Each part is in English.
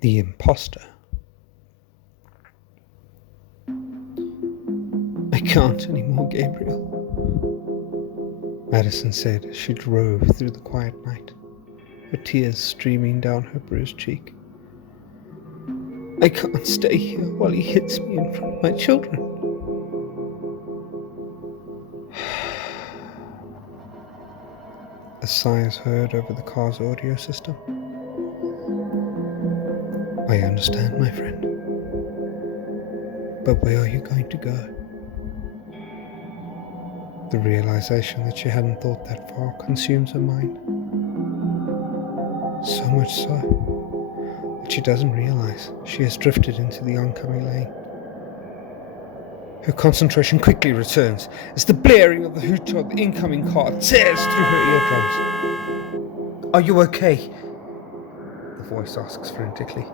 The Imposter. I can't anymore, Gabriel, Madison said as she drove through the quiet night, her tears streaming down her bruised cheek. I can't stay here while he hits me in front of my children. A sigh is heard over the car's audio system. I understand, my friend. But where are you going to go? The realization that she hadn't thought that far consumes her mind. So much so that she doesn't realize she has drifted into the oncoming lane. Her concentration quickly returns as the blaring of the hoot of the incoming car tears through her eardrums. Are you okay? The voice asks frantically.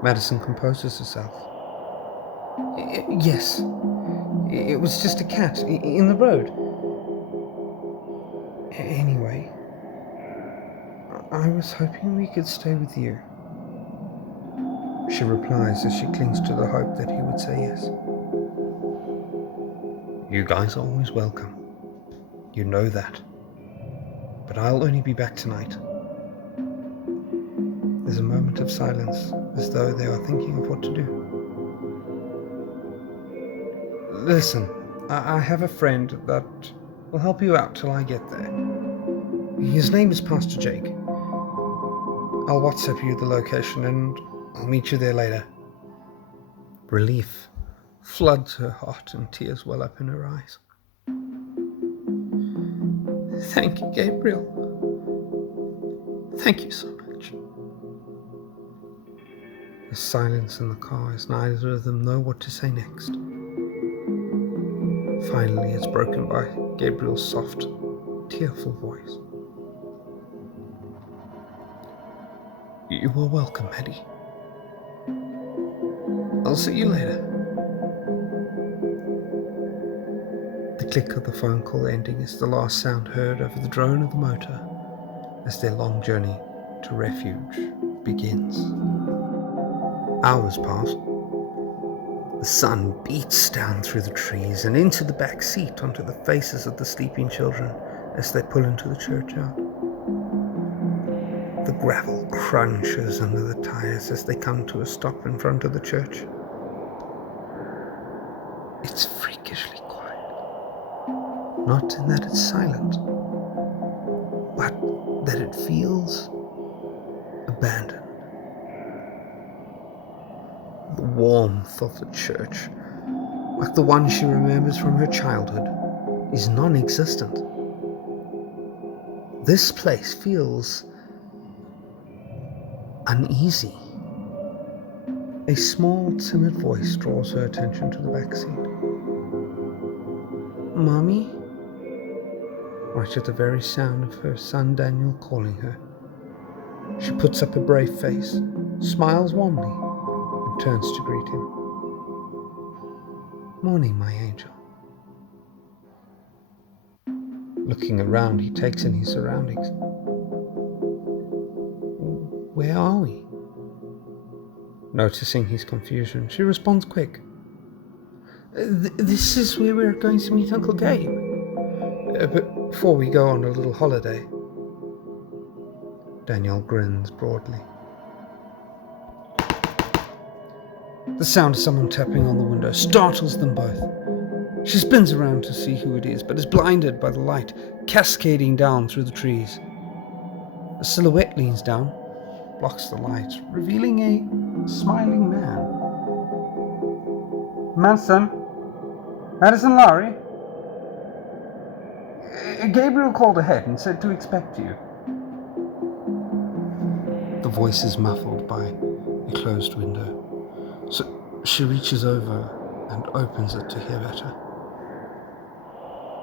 Madison composes herself. Yes. It was just a cat in the road. Anyway, I was hoping we could stay with you, she replies as she clings to the hope that he would say yes. You guys are always welcome. You know that. But I'll only be back tonight. There's a moment of silence, as though they are thinking of what to do. Listen, I have a friend that will help you out till I get there. His name is Pastor Jake. I'll WhatsApp you the location and I'll meet you there later. Relief floods her heart and tears well up in her eyes. Thank you, Gabriel. Thank you so much. There's silence in the car as neither of them know what to say next. Finally, it's broken by Gabriel's soft, tearful voice. You are welcome, Eddie. I'll see you later. The click of the phone call ending is the last sound heard over the drone of the motor as their long journey to refuge begins. Hours pass. The sun beats down through the trees and into the back seat onto the faces of the sleeping children as they pull into the churchyard. The gravel crunches under the tires as they come to a stop in front of the church. It's freakishly quiet. Not in that it's silent, but that it feels abandoned. The warmth of the church, like the one she remembers from her childhood, is non-existent. This place feels uneasy. A small, timid voice draws her attention to the back seat. Mommy? Right at the very sound of her son Daniel calling her. She puts up a brave face, smiles warmly, and turns to greet him. Morning, my angel. Looking around, he takes in his surroundings. Where are we? Noticing his confusion, she responds quick. This is where we're going to meet Uncle Gabe. But before we go on a little holiday. Daniel grins broadly. The sound of someone tapping on the window startles them both. She spins around to see who it is, but is blinded by the light cascading down through the trees. A silhouette leans down, blocks the light, revealing a smiling man. Madison Lowry? Gabriel called ahead and said to expect you. The voice is muffled by a closed window, so she reaches over and opens it to hear better.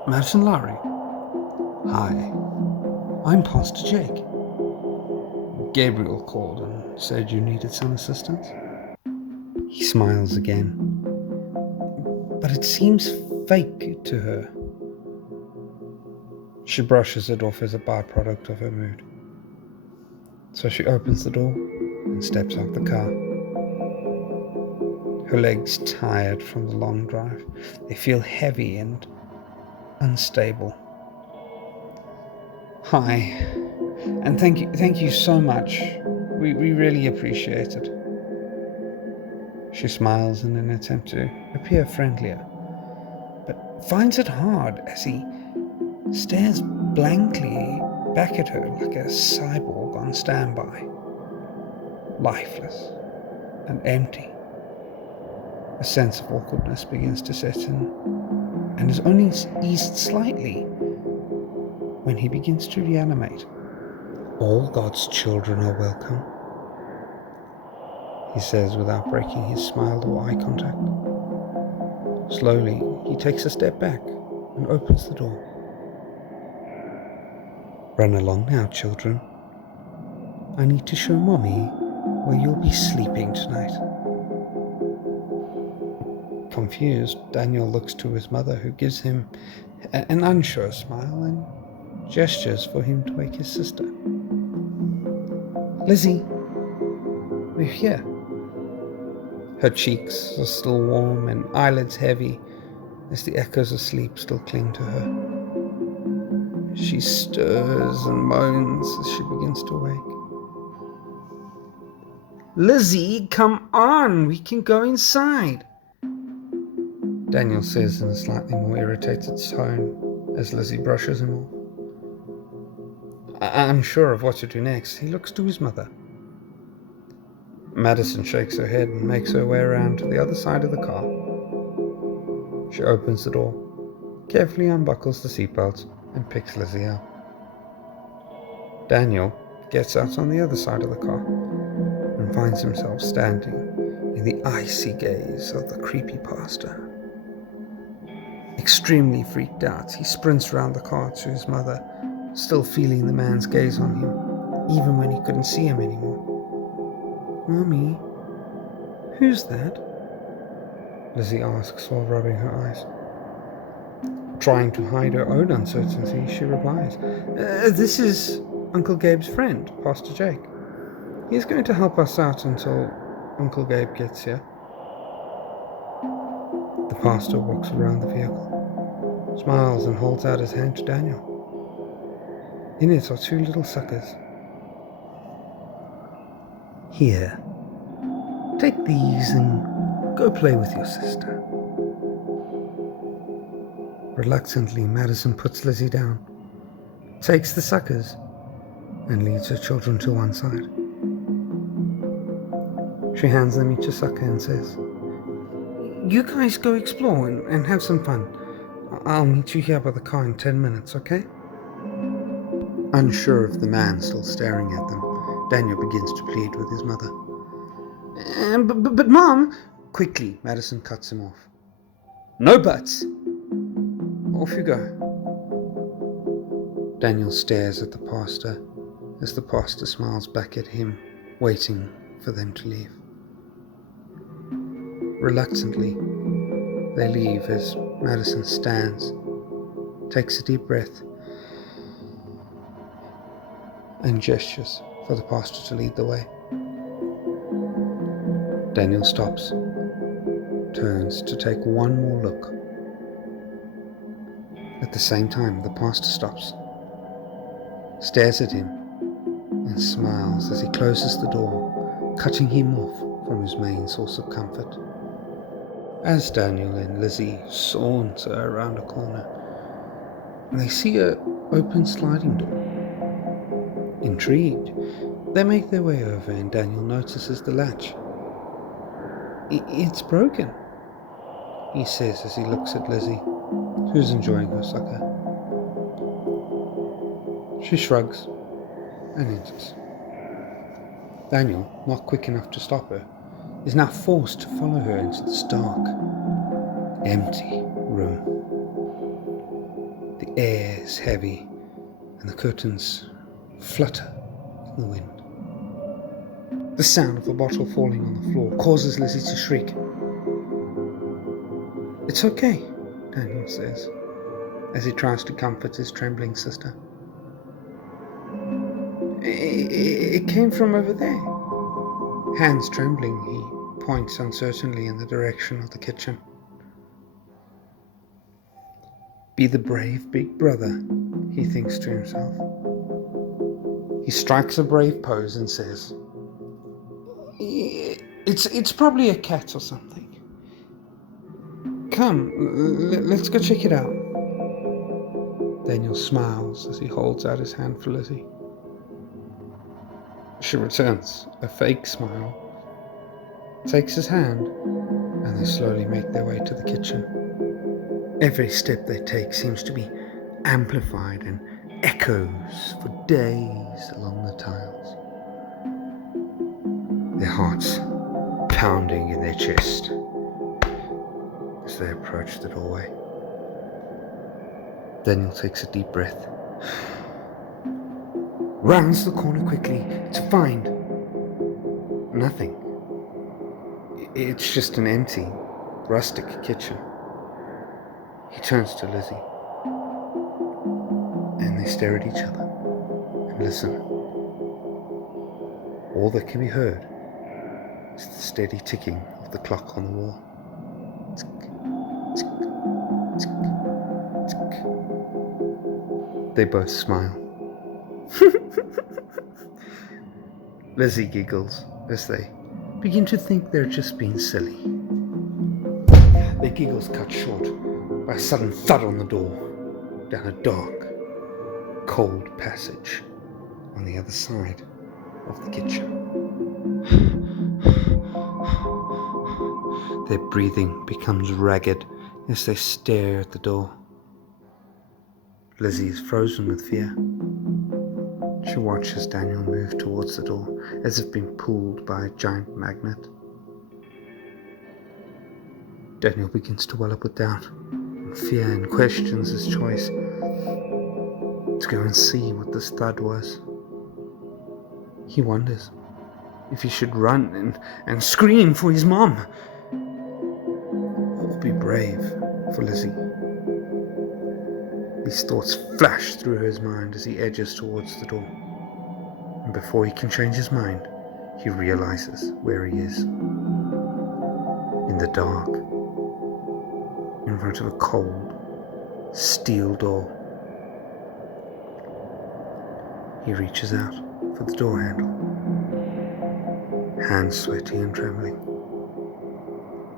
Madison Lowry. Hi, I'm Pastor Jake. Gabriel called and said you needed some assistance. He smiles again, but it seems fake to her. She brushes it off as a byproduct of her mood. So she opens the door and steps out the car. Her legs tired from the long drive. They feel heavy and unstable. Hi, and thank you so much. We really appreciate it. She smiles in an attempt to appear friendlier, but finds it hard as he stares blankly back at her like a cyborg on standby, lifeless and empty. A sense of awkwardness begins to set in, and is only eased slightly when he begins to reanimate. All God's children are welcome, he says without breaking his smile or eye contact. Slowly, he takes a step back and opens the door. Run along now, children. I need to show Mommy where you'll be sleeping tonight. Confused, Daniel looks to his mother, who gives him an unsure smile and gestures for him to wake his sister. Lizzie, we're here. Her cheeks are still warm and eyelids heavy as the echoes of sleep still cling to her. She stirs and moans as she begins to wake. Lizzie, come on, we can go inside, Daniel says in a slightly more irritated tone as Lizzie brushes him off. Unsure of what to do next, he looks to his mother. Madison shakes her head and makes her way around to the other side of the car. She opens the door, carefully unbuckles the seatbelt, and picks Lizzie up. Daniel gets out on the other side of the car and finds himself standing in the icy gaze of the creepy pastor. Extremely freaked out, he sprints around the car to his mother, still feeling the man's gaze on him, even when he couldn't see him anymore. Mommy, who's that? Lizzie asks while rubbing her eyes. Trying to hide her own uncertainty, she replies, This is Uncle Gabe's friend, Pastor Jake. He's going to help us out until Uncle Gabe gets here. The pastor walks around the vehicle, smiles and holds out his hand to Daniel. In it are two little suckers. Here, take these and go play with your sister. Reluctantly, Madison puts Lizzie down, takes the suckers, and leads her children to one side. She hands them each a sucker and says, You guys go explore and have some fun. I'll meet you here by the car in 10 minutes, okay? Unsure of the man still staring at them, Daniel begins to plead with his mother. But Mom... Quickly, Madison cuts him off. No buts! Off you go. Daniel stares at the pastor as the pastor smiles back at him, waiting for them to leave. Reluctantly, they leave as Madison stands, takes a deep breath, and gestures for the pastor to lead the way. Daniel stops, turns to take one more look. At the same time, the pastor stops, stares at him, and smiles as he closes the door, cutting him off from his main source of comfort. As Daniel and Lizzie saunter around a corner, they see an open sliding door. Intrigued, they make their way over and Daniel notices the latch. It's broken, he says as he looks at Lizzie, who's enjoying her sucker. She shrugs and enters. Daniel, not quick enough to stop her, is now forced to follow her into this dark, empty room. The air is heavy and the curtains flutter in the wind. The sound of a bottle falling on the floor causes Lizzie to shriek. It's okay, Daniel says, as he tries to comfort his trembling sister. It came from over there. Hands trembling, he points uncertainly in the direction of the kitchen. Be the brave big brother, he thinks to himself. He strikes a brave pose and says, It's probably a cat or something. Come, let's go check it out. Daniel smiles as he holds out his hand for Lizzie. She returns a fake smile, takes his hand, and they slowly make their way to the kitchen. Every step they take seems to be amplified and echoes for days along the tiles. Their hearts pounding in their chest as they approach the doorway. Daniel takes a deep breath, rounds the corner quickly to find nothing. It's just an empty, rustic kitchen. He turns to Lizzie, and they stare at each other and listen. All that can be heard is the steady ticking of the clock on the wall. Tick, tick, tick, tick. They both smile. Lizzie giggles as they begin to think they're just being silly. Their giggles cut short by a sudden thud on the door, down a dark, cold passage on the other side of the kitchen. Their breathing becomes ragged as they stare at the door. Lizzie is frozen with fear. She watches Daniel move towards the door as if being pulled by a giant magnet. Daniel begins to well up with doubt and fear and questions his choice to go and see what this thud was. He wonders if he should run and scream for his mom, or be brave for Lizzie. These thoughts flash through his mind as he edges towards the door, and before he can change his mind, he realizes where he is. In the dark, in front of a cold, steel door. He reaches out for the door handle, hands sweaty and trembling.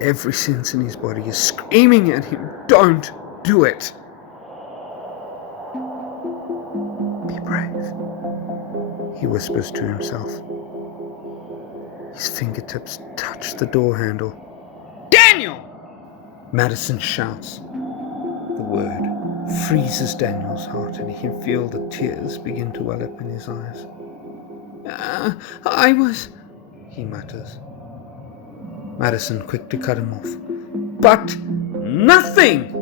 Every sense in his body is screaming at him, "Don't do it!" "Be brave," he whispers to himself. His fingertips touch the door handle. "Daniel!" Madison shouts. The word freezes Daniel's heart, and he can feel the tears begin to well up in his eyes. I was," he mutters. Madison, quick to cut him off. "But nothing!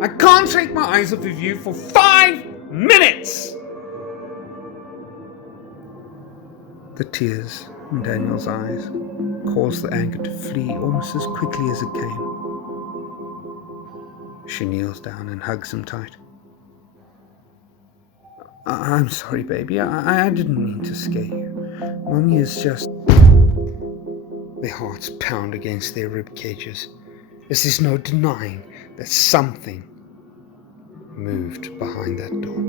I can't take my eyes off of you for 5 minutes!" The tears in Daniel's eyes cause the anger to flee almost as quickly as it came. She kneels down and hugs him tight. I'm sorry, baby. I didn't mean to scare you. Mommy is just..." Their hearts pound against their rib cages, as there's no denying that something moved behind that door.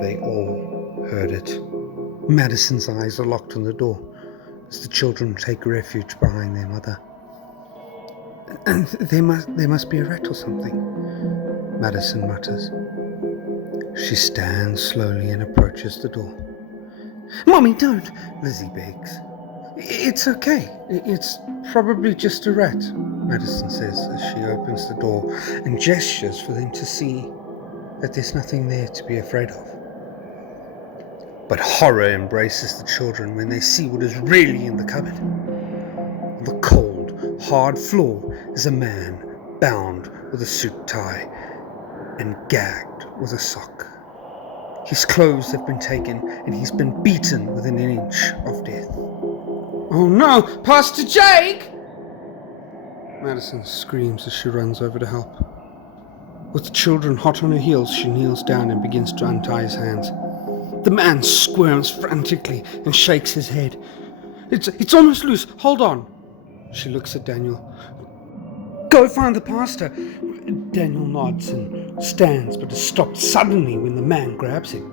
They all heard it. Madison's eyes are locked on the door as the children take refuge behind their mother. "And there must be a rat or something," Madison mutters. She stands slowly and approaches the door. "Mommy, don't!" Lizzie begs. "It's okay. It's probably just a rat," Madison says as she opens the door and gestures for them to see that there's nothing there to be afraid of. But horror embraces the children when they see what is really in the cupboard. On the cold, hard floor is a man bound with a suit tie and gagged with a sock. His clothes have been taken and he's been beaten within an inch of death. "Oh no, Pastor Jake!" Madison screams as she runs over to help. With the children hot on her heels, she kneels down and begins to untie his hands. The man squirms frantically and shakes his head. It's almost loose. Hold on. She looks at Daniel. Go find the pastor. Daniel nods and stands, but is stopped suddenly when the man grabs him.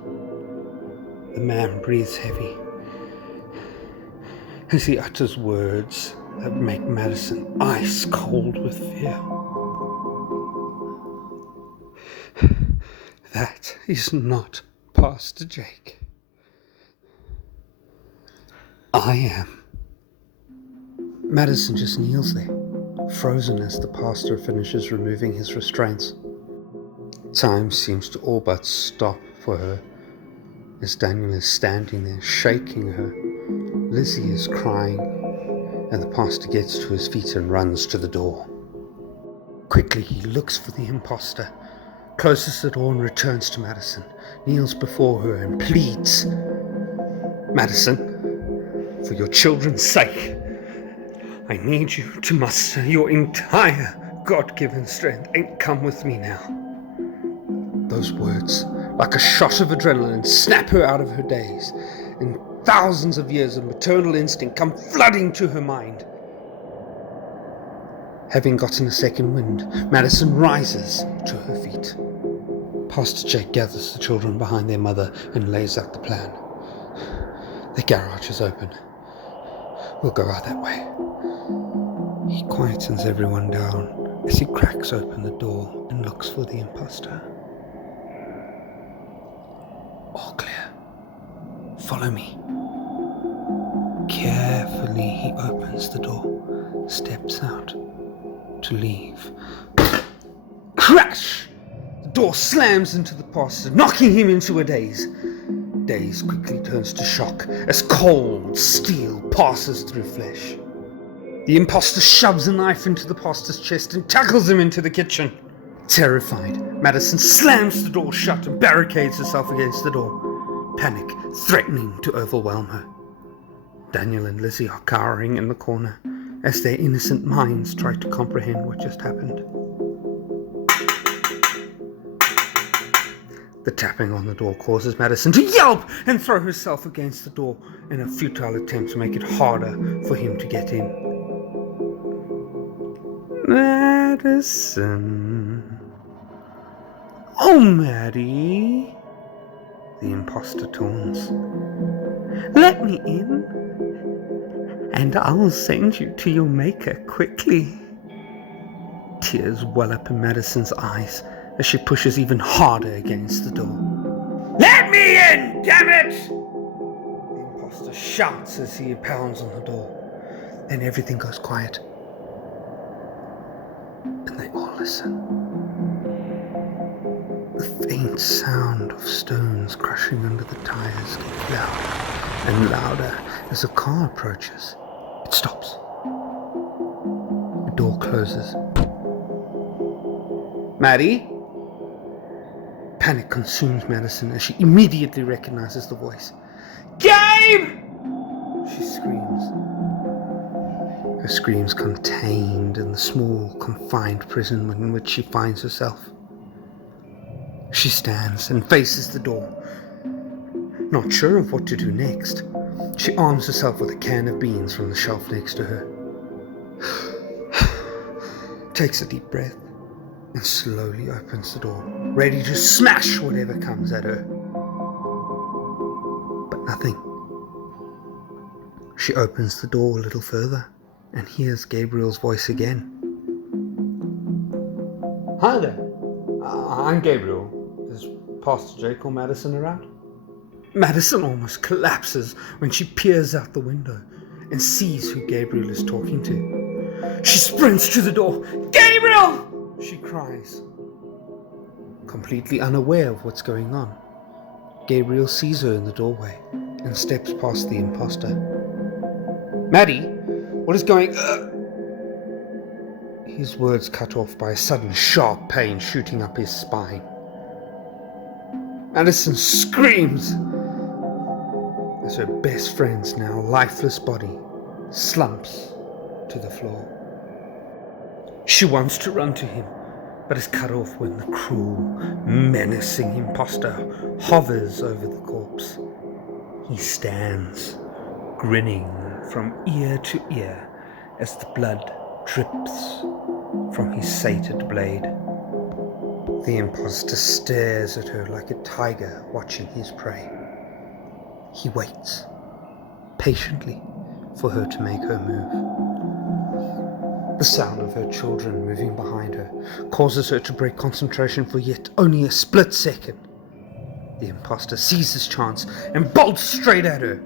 The man breathes heavy as he utters words that make Madison ice cold with fear. That is not Pastor Jake. I am. Madison just kneels there, frozen as the pastor finishes removing his restraints. Time seems to all but stop for her as Daniel is standing there shaking her. Lizzie is crying, and the pastor gets to his feet and runs to the door. Quickly he looks for the imposter, closes the door and returns to Madison, kneels before her and pleads, Madison, for your children's sake, I need you to muster your entire God-given strength and come with me now. Those words, like a shot of adrenaline, snap her out of her daze, and thousands of years of maternal instinct come flooding to her mind. Having gotten a second wind, Madison rises to her feet. Pastor Jake gathers the children behind their mother and lays out the plan. The garage is open. We'll go out that way. He quietens everyone down as he cracks open the door and looks for the imposter. All clear. Follow me. Carefully he opens the door, steps out to leave. Crash! The door slams into the pastor, knocking him into a daze. Daze quickly turns to shock as cold steel passes through flesh. The imposter shoves a knife into the pastor's chest and tackles him into the kitchen. Terrified, Madison slams the door shut and barricades herself against the door, panic threatening to overwhelm her. Daniel and Lizzie are cowering in the corner as their innocent minds try to comprehend what just happened. The tapping on the door causes Madison to yelp and throw herself against the door in a futile attempt to make it harder for him to get in. Madison. Oh, Maddie. The imposter taunts. Let me in, and I'll send you to your maker quickly. Tears well up in Madison's eyes as she pushes even harder against the door. Let me in, damn it! The imposter shouts as he pounds on the door. Then everything goes quiet, and they all listen. The faint sound of stones crushing under the tires gets louder and louder as a car approaches. It stops. The door closes. Maddie? Panic consumes Madison as she immediately recognizes the voice. Gabe! She screams. Her screams contained in the small, confined prison in which she finds herself. She stands and faces the door, not sure of what to do next. She arms herself with a can of beans from the shelf next to her. Takes a deep breath and slowly opens the door, ready to smash whatever comes at her. But nothing. She opens the door a little further and hears Gabriel's voice again. Hi there. I'm Gabriel. Is Pastor Jake or Madison around? Madison almost collapses when she peers out the window and sees who Gabriel is talking to. She sprints to the door. Gabriel! She cries. Completely unaware of what's going on, Gabriel sees her in the doorway and steps past the imposter. Maddie, what is going... His words cut off by a sudden sharp pain shooting up his spine. Madison screams as her best friend's now lifeless body slumps to the floor. She wants to run to him, but is cut off when the cruel, menacing imposter hovers over the corpse. He stands, grinning from ear to ear as the blood drips from his sated blade. The imposter stares at her like a tiger watching his prey. He waits patiently for her to make her move. The sound of her children moving behind her causes her to break concentration for yet only a split second. The imposter sees his chance and bolts straight at her.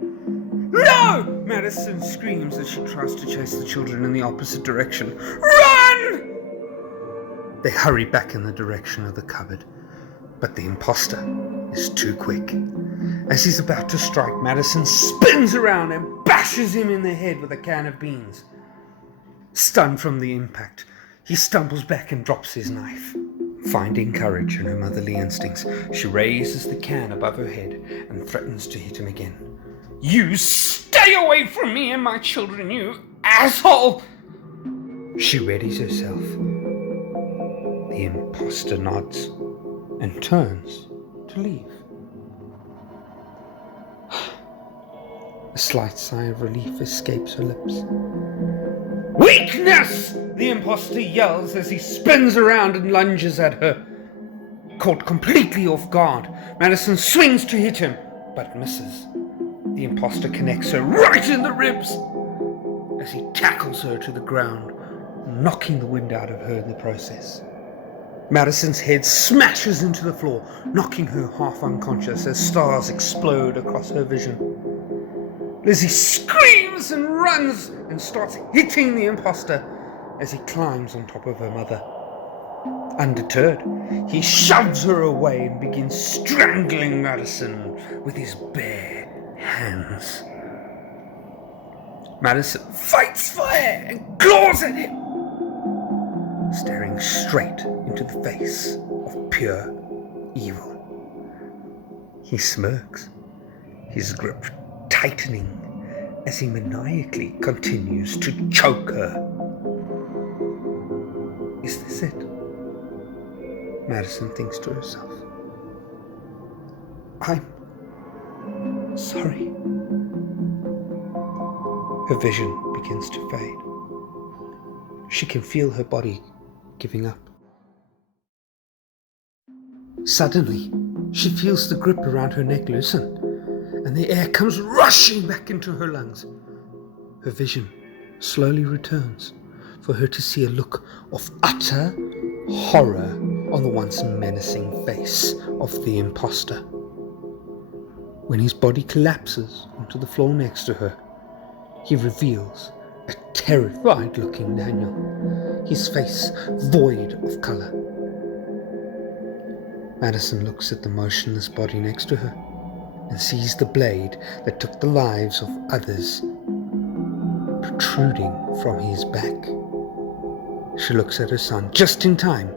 "No!" Madison screams as she tries to chase the children in the opposite direction. "Run!" They hurry back in the direction of the cupboard, but the imposter is too quick. As he's about to strike, Madison spins around and bashes him in the head with a can of beans. Stunned from the impact, he stumbles back and drops his knife. Finding courage in her motherly instincts, she raises the can above her head and threatens to hit him again. "You stay away from me and my children, you asshole!" She readies herself. The imposter nods and turns to leave. A slight sigh of relief escapes her lips. "Weakness!" the imposter yells as he spins around and lunges at her. Caught completely off guard, Madison swings to hit him, but misses. The imposter connects her right in the ribs as he tackles her to the ground, knocking the wind out of her in the process. Madison's head smashes into the floor, knocking her half unconscious as stars explode across her vision. Lizzie screams and runs and starts hitting the imposter as he climbs on top of her mother. Undeterred, he shoves her away and begins strangling Madison with his bare hands. Madison fights fire and claws at him, staring straight into the face of pure evil. He smirks, his grip tightening as he maniacally continues to choke her. Is this it? Madison thinks to herself. I'm sorry. Her vision begins to fade. She can feel her body giving up. Suddenly, she feels the grip around her neck loosen, and the air comes rushing back into her lungs. Her vision slowly returns for her to see a look of utter horror on the once menacing face of the imposter. When his body collapses onto the floor next to her, he reveals a terrified-looking Daniel, his face void of color. Madison looks at the motionless body next to her and sees the blade that took the lives of others protruding from his back. She looks at her son just in time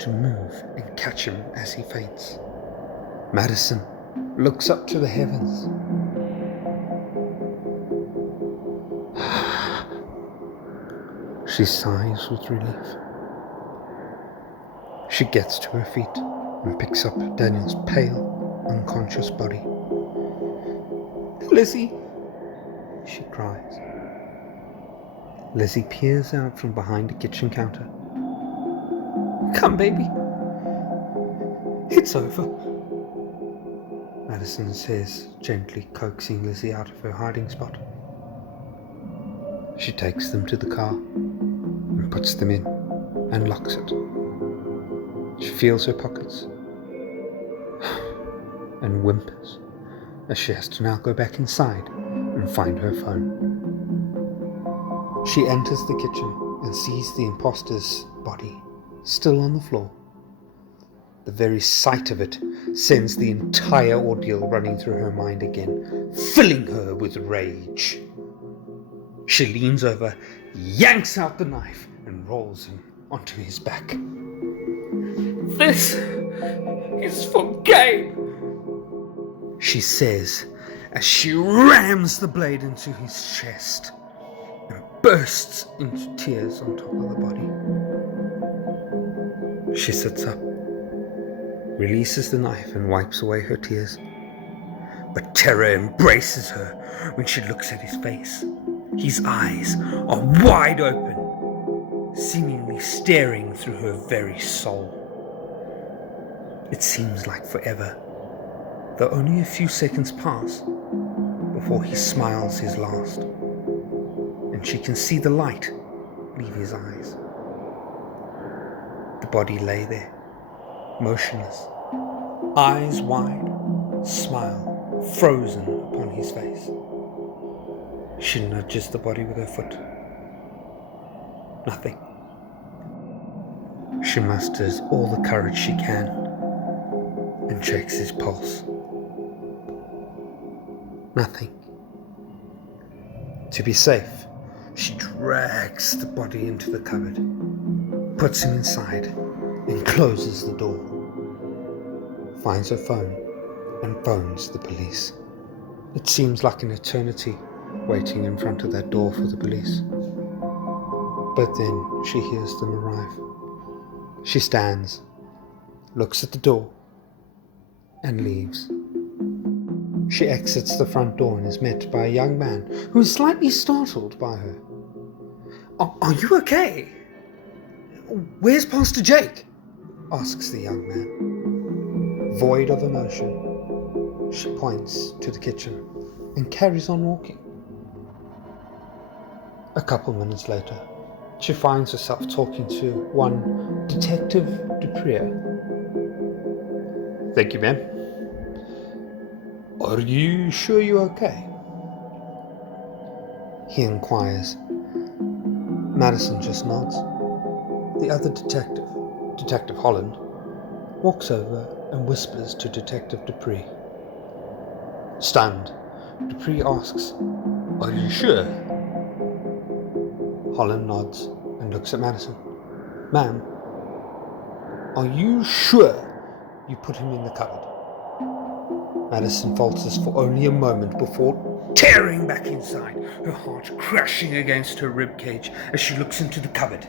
to move and catch him as he faints. Madison looks up to the heavens. She sighs with relief. She gets to her feet and picks up Daniel's pale, unconscious body. "Lizzie!" she cries. Lizzie peers out from behind the kitchen counter. "Come, baby. It's over," Madison says, gently coaxing Lizzie out of her hiding spot. She takes them to the car and puts them in and locks it. She feels her pockets and whimpers as she has to now go back inside and find her phone. She enters the kitchen and sees the imposter's body still on the floor. The very sight of it sends the entire ordeal running through her mind again, filling her with rage. She leans over, yanks out the knife, and rolls him onto his back. "This is for Gabe," she says as she rams the blade into his chest and bursts into tears on top of the body. She sits up, releases the knife and wipes away her tears. But terror embraces her when she looks at his face. His eyes are wide open, seemingly staring through her very soul. It seems like forever, though only a few seconds pass before he smiles his last, and she can see the light leave his eyes. The body lay there, motionless, eyes wide, smile frozen upon his face. She nudges the body with her foot. Nothing. She musters all the courage she can and checks his pulse. Nothing. To be safe, she drags the body into the cupboard, puts him inside, and closes the door. Finds her phone and phones the police. It seems like an eternity waiting in front of that door for the police. But then she hears them arrive. She stands, looks at the door, and leaves. She exits the front door and is met by a young man who is slightly startled by her. Are you okay? Where's Pastor Jake? Asks the young man. Void of emotion, she points to the kitchen and carries on walking. A couple minutes later, she finds herself talking to one Detective Dupree. Thank you, ma'am. Are you sure you're okay? He inquires. Madison just nods. The other detective, Detective Holland, walks over and whispers to Detective Dupree. Stunned, Dupree asks, Are you sure? Holland nods and looks at Madison. Ma'am, are you sure you put him in the cupboard? Madison falters for only a moment before tearing back inside, her heart crashing against her ribcage as she looks into the cupboard.